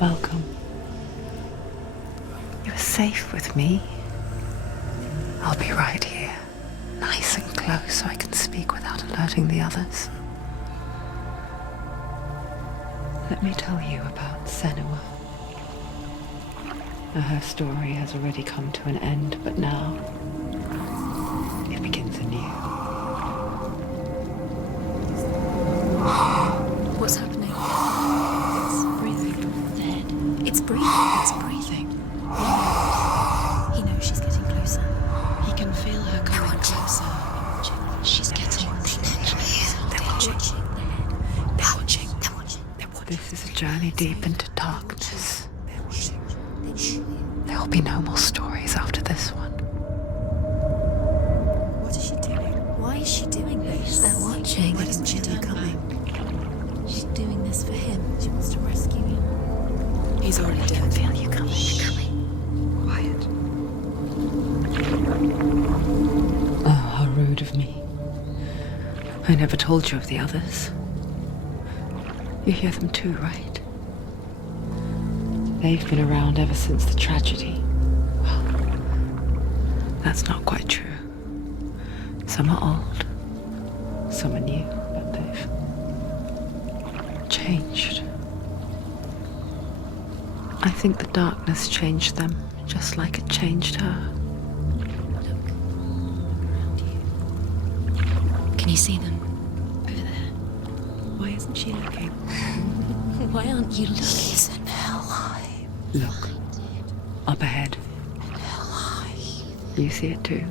Welcome. You're safe with me. I'll be right here, nice and close so I can speak without alerting the others. Let me tell you about Senua. Her story has already come to an end, but now it begins anew. What's happening? It's breathing. Dead. It's breathing. It's breathing. He knows she's getting closer. He can feel her coming closer. She's getting closer. They're watching. They're watching. They're watching. This is a journey deep into darkness. There will be no more stories after this one. What is she doing? Why is she doing this? They're watching. Why doesn't she turn coming? She's doing this for him. She wants to rescue him. He's already dead. I can feel you coming. Quiet. Oh, how rude of me. I never told you of the others. You hear them too, right? They've been around ever since the tragedy. Well, that's not quite true. Some are old, some are new, but they've changed. I think the darkness changed them, just like it changed her. Look. Around you. Can you see them? Over there. Why isn't she looking? Why aren't you looking? He's in hell high. Look, up ahead. Hell high. You see it too?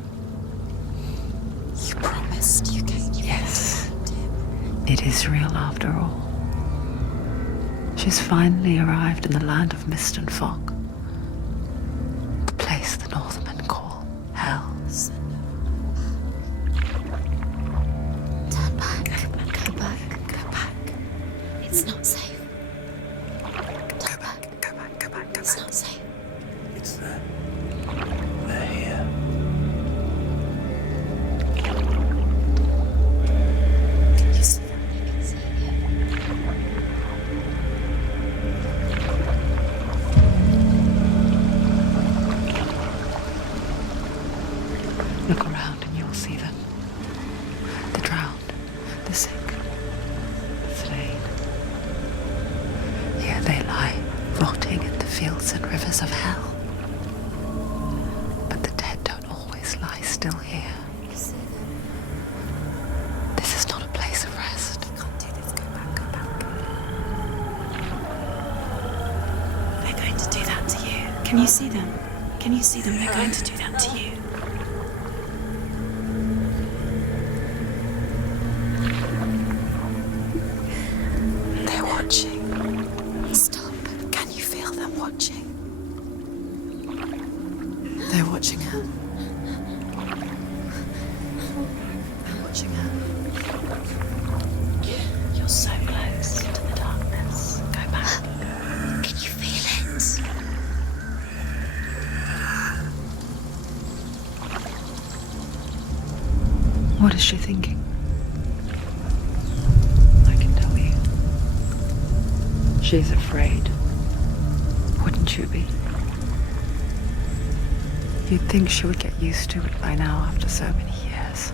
You promised you came. Yes. It is real after all. She's finally arrived in the land of mist and fog. The place the Northmen call Hell. Turn back. Go back. Go back. It's not safe. Turn back. Go back. It's not safe. It's there. They're here. Can you see them? You can see it. Look around and you'll see them. The drowned, the sick, the slain. Here they lie, rotting in the fields and rivers of hell. But the dead don't always lie still here. You see them? This is not a place of rest. You can't do this. Go back. They're going to do that to you. Can you see them? Can you see them? They're going to do that to you. They're watching. Stop. Can you feel them watching? They're watching her. They're watching her. You're so close to the darkness. Go back. Can you feel it? What is she thinking? I can tell you. She's afraid. Wouldn't you be? You'd think she would get used to it by now after so many years.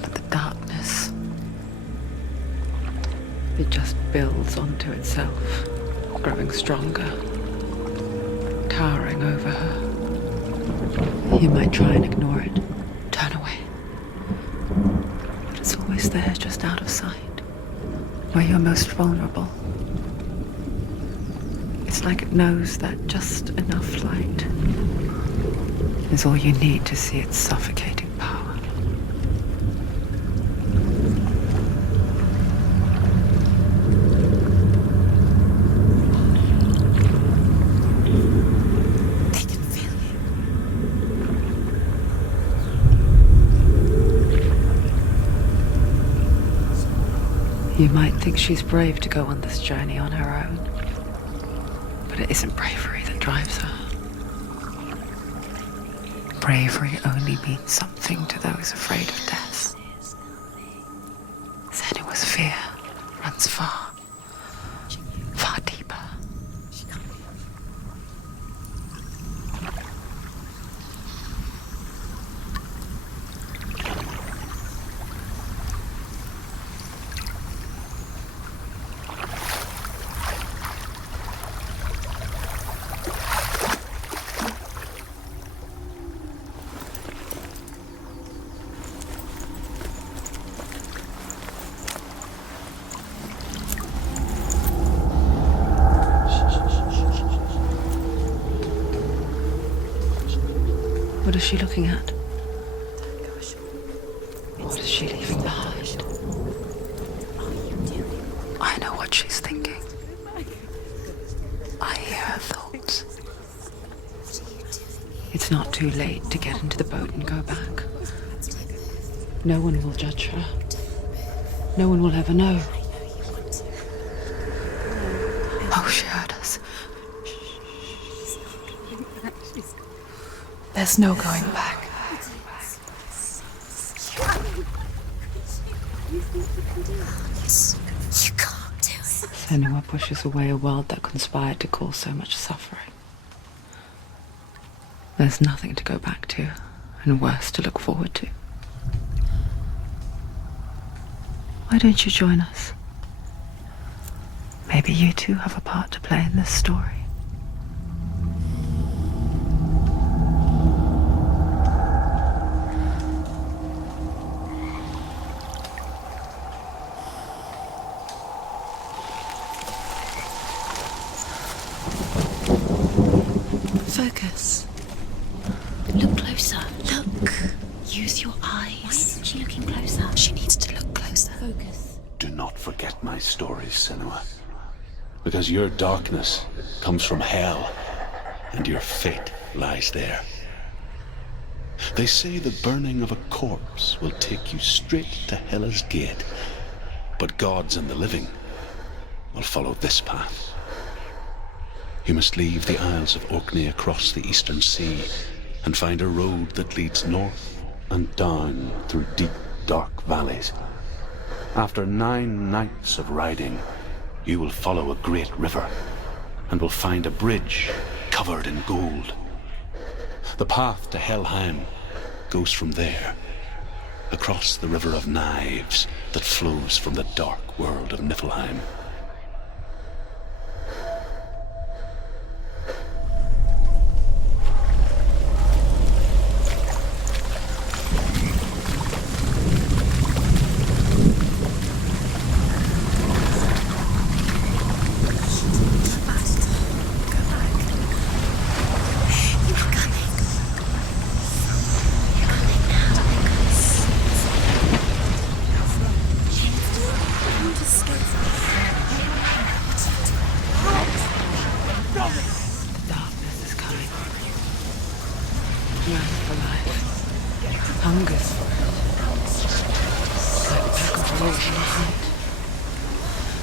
But the darkness, it just builds onto itself, growing stronger, towering over her. You might try and ignore it, turn away. But it's always there, just out of sight, where you're most vulnerable. It's like it knows that just enough light is all you need to see its suffocating power. They can feel You might think she's brave to go on this journey on her own, but it isn't bravery that drives her. Bravery only means something to those afraid of death. Senua's fear runs far, far deeper. she looking at? What is she leaving behind? I know what she's thinking. I hear her thoughts. It's not too late to get into the boat and go back. No one will judge her. No one will ever know. Oh, she heard us. There's no going back. You can't do it. Senua pushes away a world that conspired to cause so much suffering. There's nothing to go back to, and worse to look forward to. Why don't you join us? Maybe you too have a part to play in this story. Focus. Look closer. Look. Use your eyes. Why isn't she looking closer? She needs to look closer. Focus. Do not forget my stories, Senua. Because your darkness comes from hell, and your fate lies there. They say the burning of a corpse will take you straight to Hela's gate, but gods and the living will follow this path. You must leave the Isles of Orkney across the eastern sea and find a road that leads north and down through deep, dark valleys. After 9 nights of riding, you will follow a great river and will find a bridge covered in gold. The path to Helheim goes from there, across the River of Knives that flows from the dark world of Niflheim.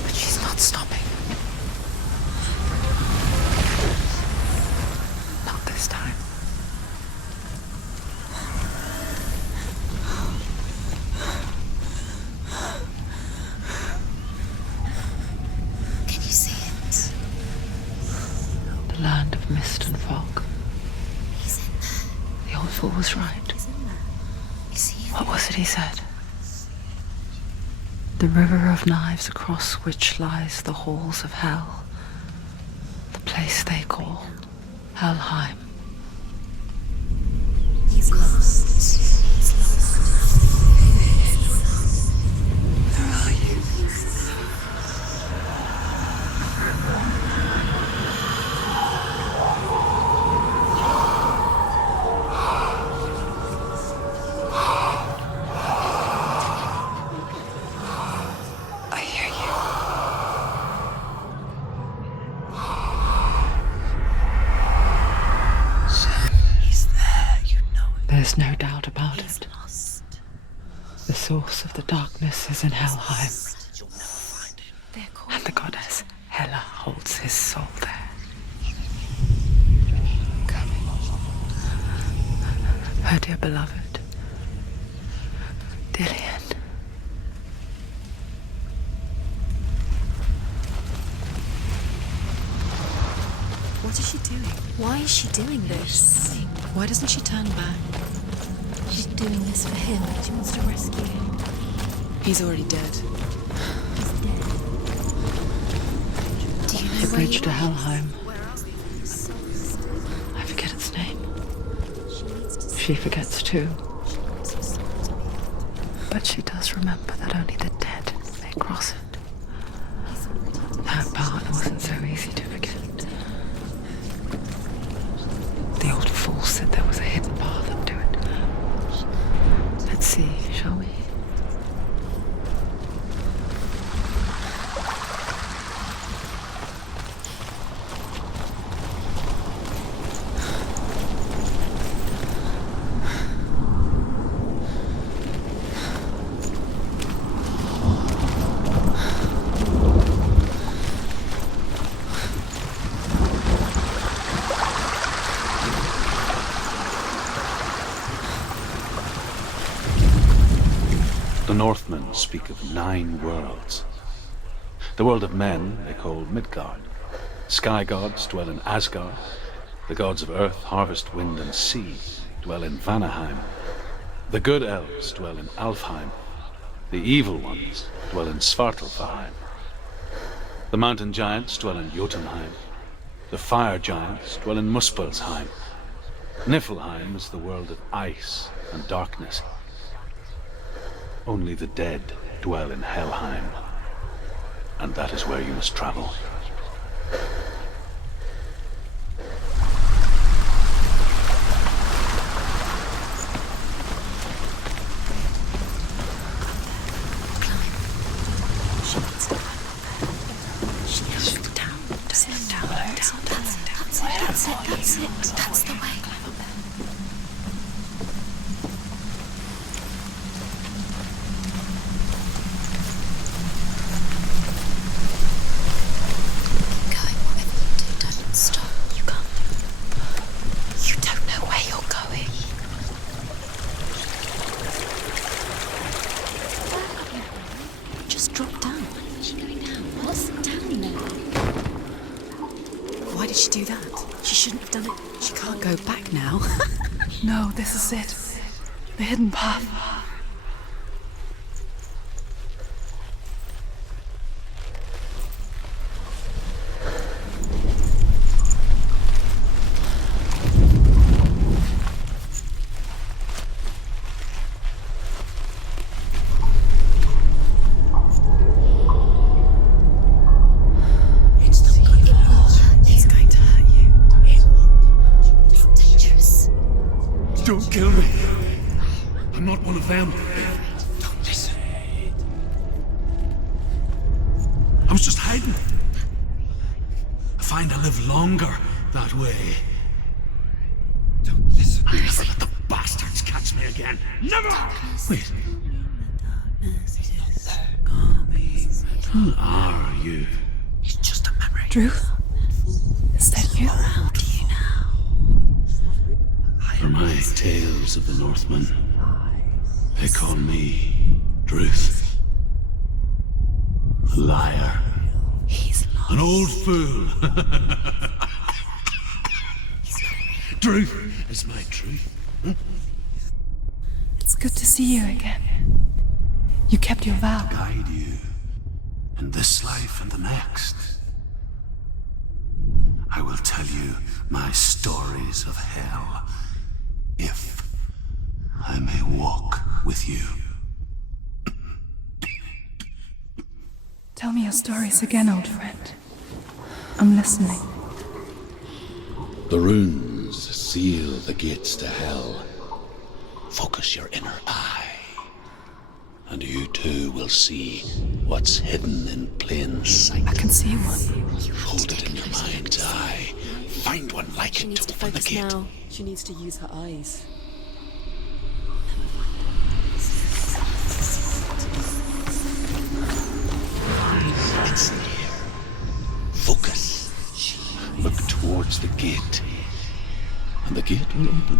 But she's not stopping. Not this time. Can you see it? The land of mist and fog. He's in there. The old fool was right. He's in there. Is he? What was it he said? The river of knives across which lies the halls of hell. The place they call Helheim. He's lost. He's lost. Where are you? I hear you. So he's there, you know it. There's no doubt about He's it. lost. The source of the darkness is in Helheim, You'll never find him. They're called. and the goddess Hela holds his soul there. Her dear beloved, Dillian. What is she doing? Why is she doing this? Why doesn't she turn back? She's doing this for him. She wants to rescue him. He's already dead. He's dead. Do you know The where bridge you to are? Helheim. So I forget its name. she needs to She forgets too. She wants her soul to be. But she does remember that only the dead may cross it. That part wasn't so easy to forget. The old fool said there was a hidden path up to it. ones speak of 9 worlds. The world of men they call Midgard. Sky gods dwell in Asgard. The gods of earth, harvest, wind, and sea dwell in Vanaheim. The good elves dwell in Alfheim. The evil ones dwell in Svartalfheim. The mountain giants dwell in Jotunheim. The fire giants dwell in Muspelheim. Niflheim is the world of ice and darkness. Only the dead dwell in Helheim, and that is where you must travel. That's the way. Keep going, whatever you do, don't stop. You can't. You don't know where you're going. Just drop down. Where's she going down? What's down there? Why did she do that? She shouldn't have done it. She can't go back now. No, this is it. The hidden path. Don't kill me. I'm not one of them. Don't listen. I was just hiding. I find I live longer that way. Don't listen. I'll never let the bastards catch me again. Never! Wait. Who are you? It's just a memory. Drew? Is that you? For my tales of the Northmen, they call me Druth. A liar. He's lost. An old fool. Druth is my truth. It's good to see you again. You kept your vow. Guide you in this life and the next. I will tell you my stories of hell, if I may walk with you. Tell me your stories again, old friend. I'm listening. The runes seal the gates to hell. Focus your inner eye, and you too will see what's hidden in plain sight. I can see one. Hold it in your mind's eye. Find one like She it needs to to open the focus gate. now. She needs to use her eyes. It's near. Focus. Look towards the gate, and the gate will open.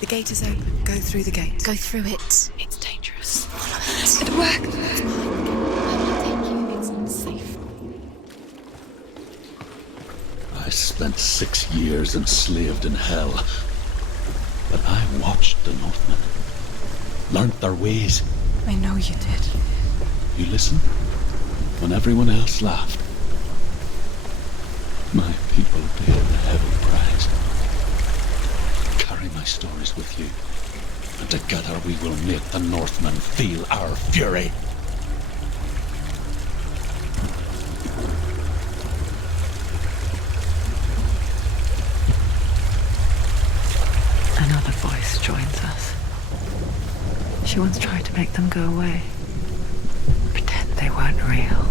The gate is open. Go through the gate. Go through it. It's dangerous. It worked. It's mine. Thank you. It's safe. I spent 6 years enslaved in hell, but I watched the Northmen, learnt their ways. I know you did. You listened when everyone else laughed. My people paid the heavy price. Carry my stories with you, and together we will make the Northmen feel our fury. Another voice joins us. She once tried to make them go away. Pretend they weren't real.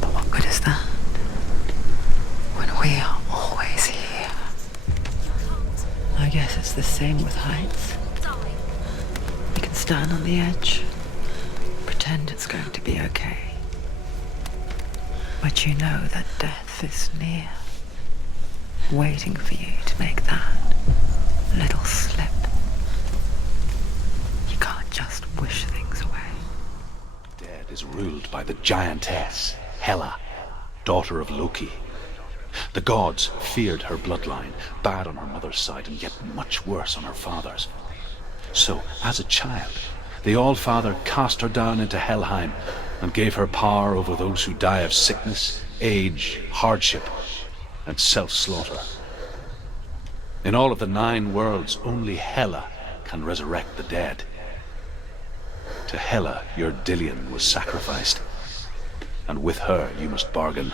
But what good is that? When we are always here. I guess it's the same with heights. You can stand on the edge, pretend it's going to be okay. But you know that death is near. waiting for you to make that little slip. You can't just wish things away. Dead is ruled by the giantess, Hela, daughter of Loki. The gods feared her bloodline, bad on her mother's side and yet much worse on her father's. So, as a child, the All-Father cast her down into Helheim and gave her power over those who die of sickness, age, hardship, and self-slaughter. In all of the 9 worlds, only Hela can resurrect the dead. To Hela, your Dillion was sacrificed, and with her you must bargain.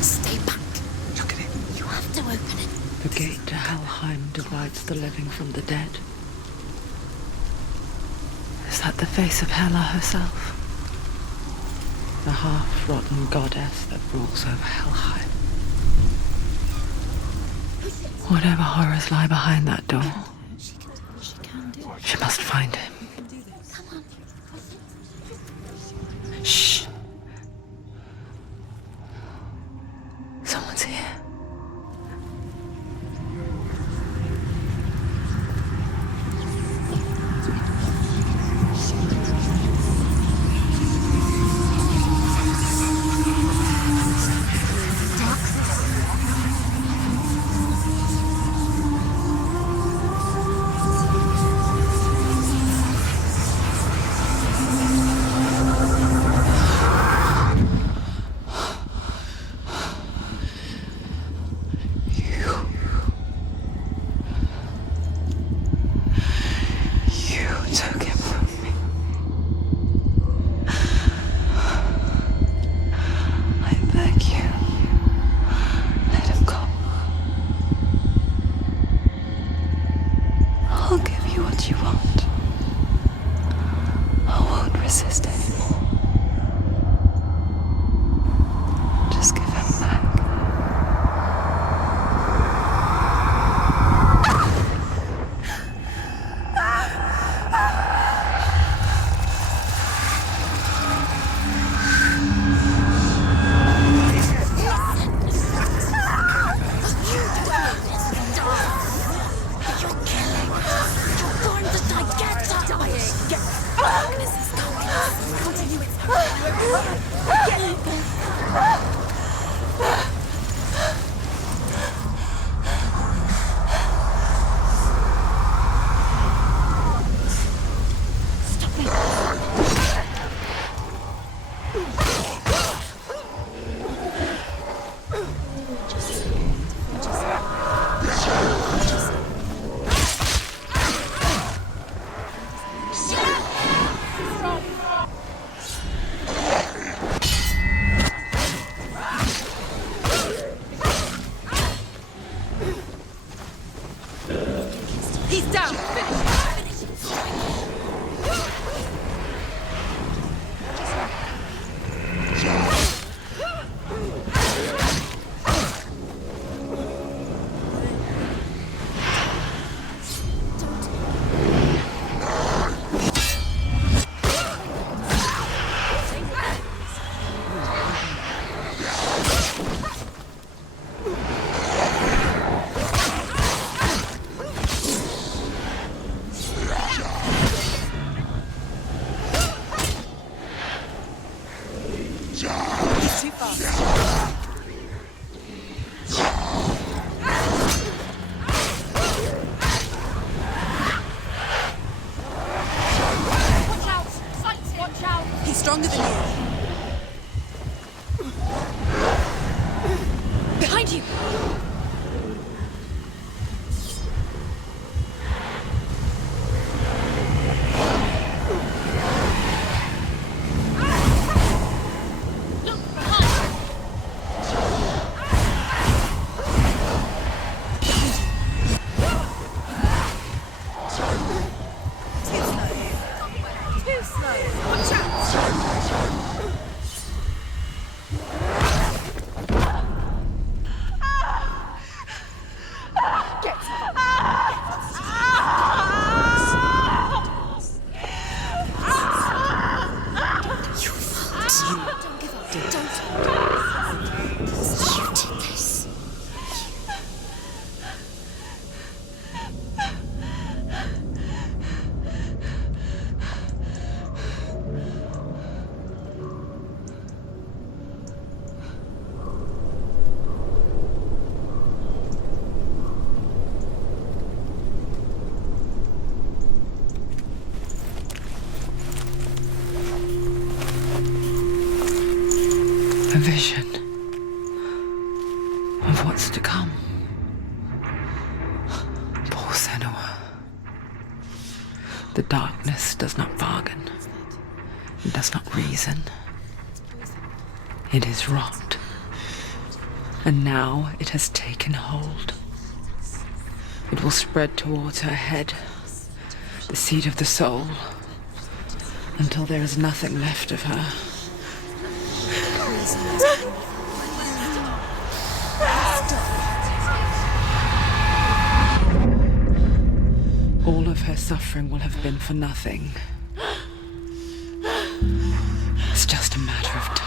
Stay back. Look at it. You have to open it. The gate to Helheim divides the living from the dead. Is that the face of Hela herself? The half-rotten goddess that rules over Helheim. Whatever horrors lie behind that door, she must find him. Shh. Someone's here. longer than you. Behind you! A vision of what's to come. Poor Senua. The darkness does not bargain. It does not reason. It is rot. And now it has taken hold. It will spread towards her head, the seat of the soul, until there is nothing left of her. All of her suffering will have been for nothing. It's just a matter of time.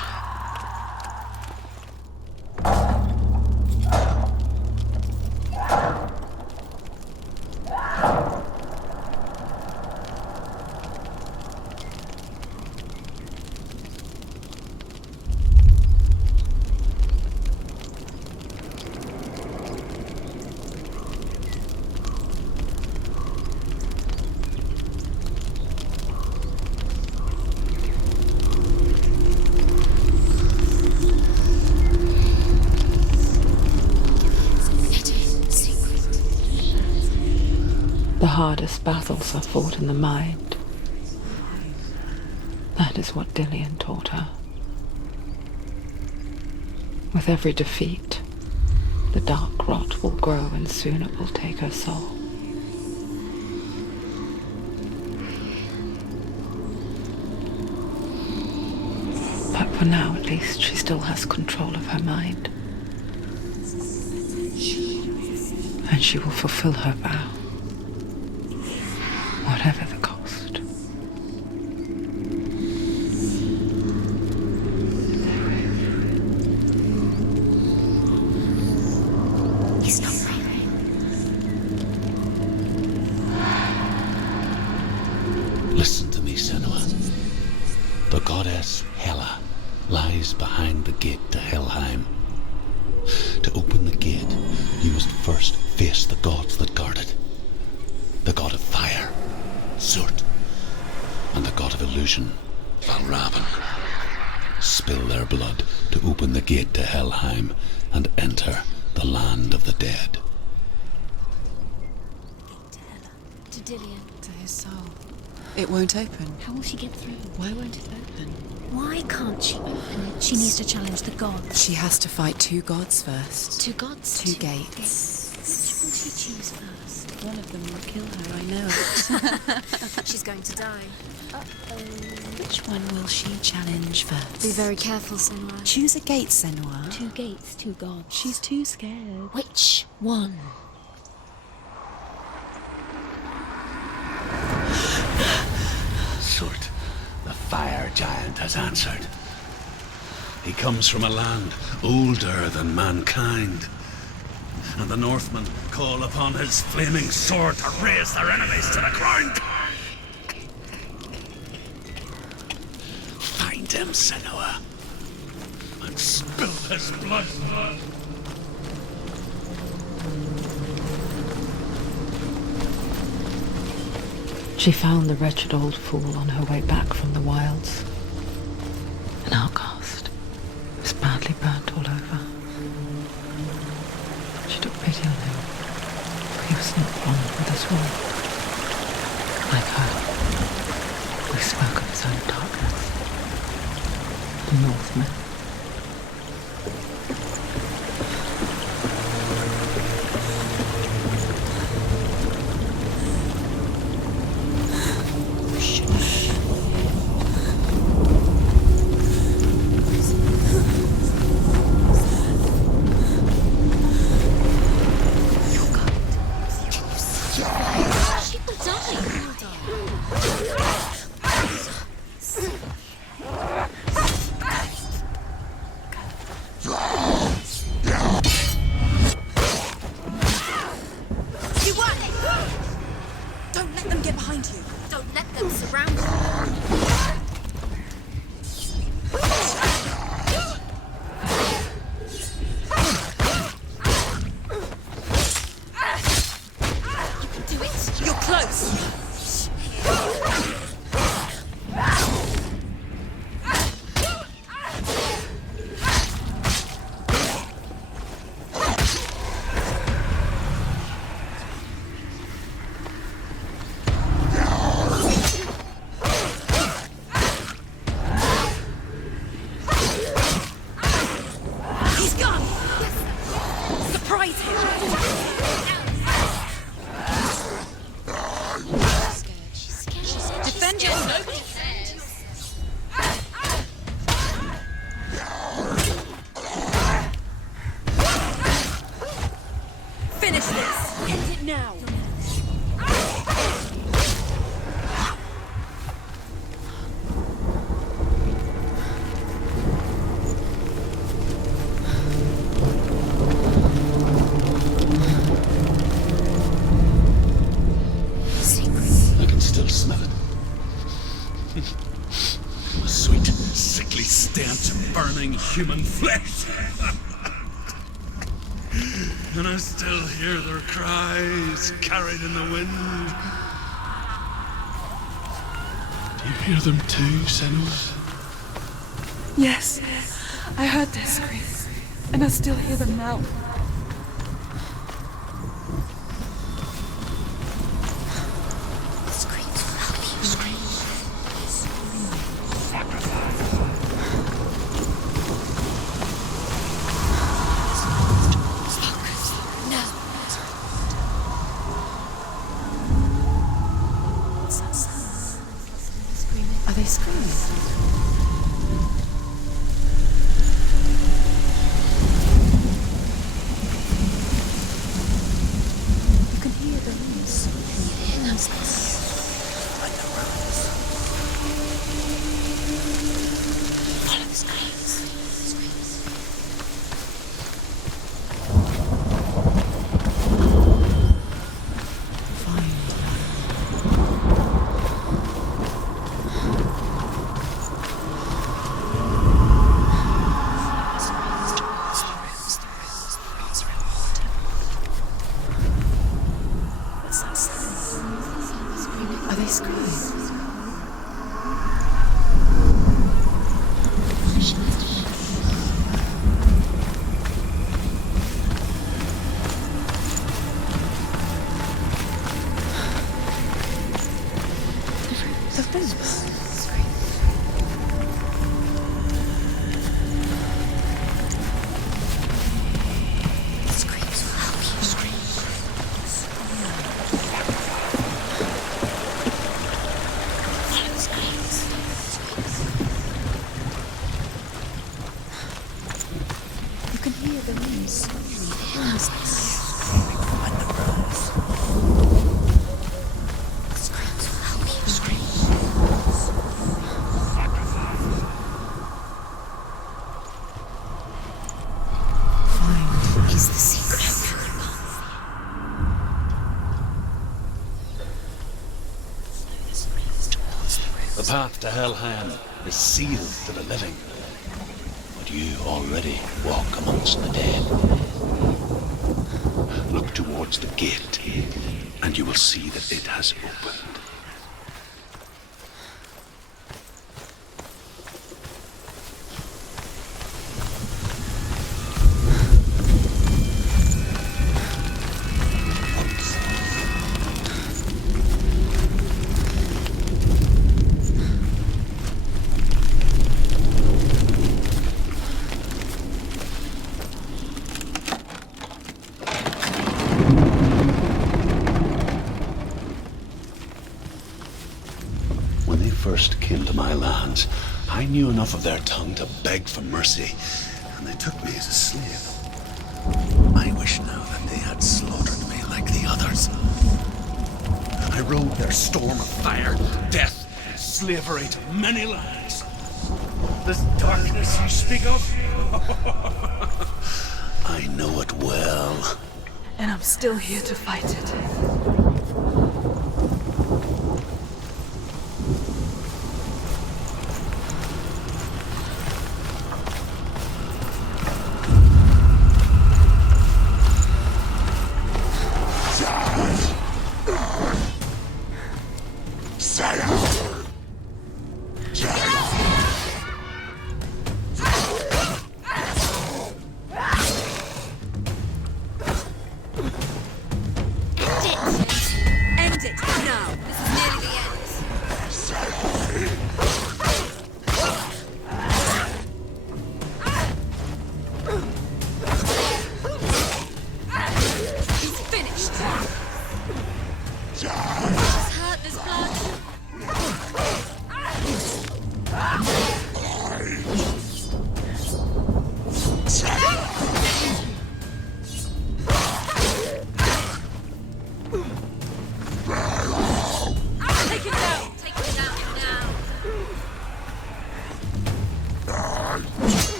The hardest battles are fought in the mind. That is what Dillian taught her. With every defeat, the dark rot will grow and soon it will take her soul. But for now, at least, she still has control of her mind. And she will fulfill her vow. Whatever the cost. He's not breathing. Listen to me, Senua. The goddess Hela lies behind the gate to Helheim. To open the gate, you must first face the gods that guard it. The god of fire, Surt, and the god of illusion, Valravan. Spill their blood to open the gate to Helheim and enter the land of the dead. To Dillian. To his soul. It won't open. How will she get through? Why won't it open? Why can't she open it? She needs to challenge the gods. She has to fight two gods first. Two gods? Two gates. Which will she choose first? One of them will kill her, I know. She's going to die. Which one will she challenge first? Be very careful, Senua. Choose a gate, Senua. Two gates, two gods. She's too scared. Which one? Surt, the fire giant, has answered. He comes from a land older than mankind. And the Northmen call upon his flaming sword to raise their enemies to the ground. Find him, Senua, and spill his blood. She found the wretched old fool on her way back from the wilds. An outcast. Was badly burnt all over. She took pity on him. For he was not one with us all. Like her, we spoke of his own darkness. The Northmen. Human flesh. And I still hear their cries carried in the wind. Do you hear them too, Senua? Yes, I heard their screams, and I still hear them now. The path to Helheim is sealed to the living, but you already walk amongst the dead. Look towards the gate, and you will see that it has opened. first came to my lands, I knew enough of their tongue to beg for mercy, and they took me as a slave. I wish now that they had slaughtered me like the others. I rode their storm of fire, death, and slavery to many lands. This darkness you speak of? I know it well. And I'm still here to fight it.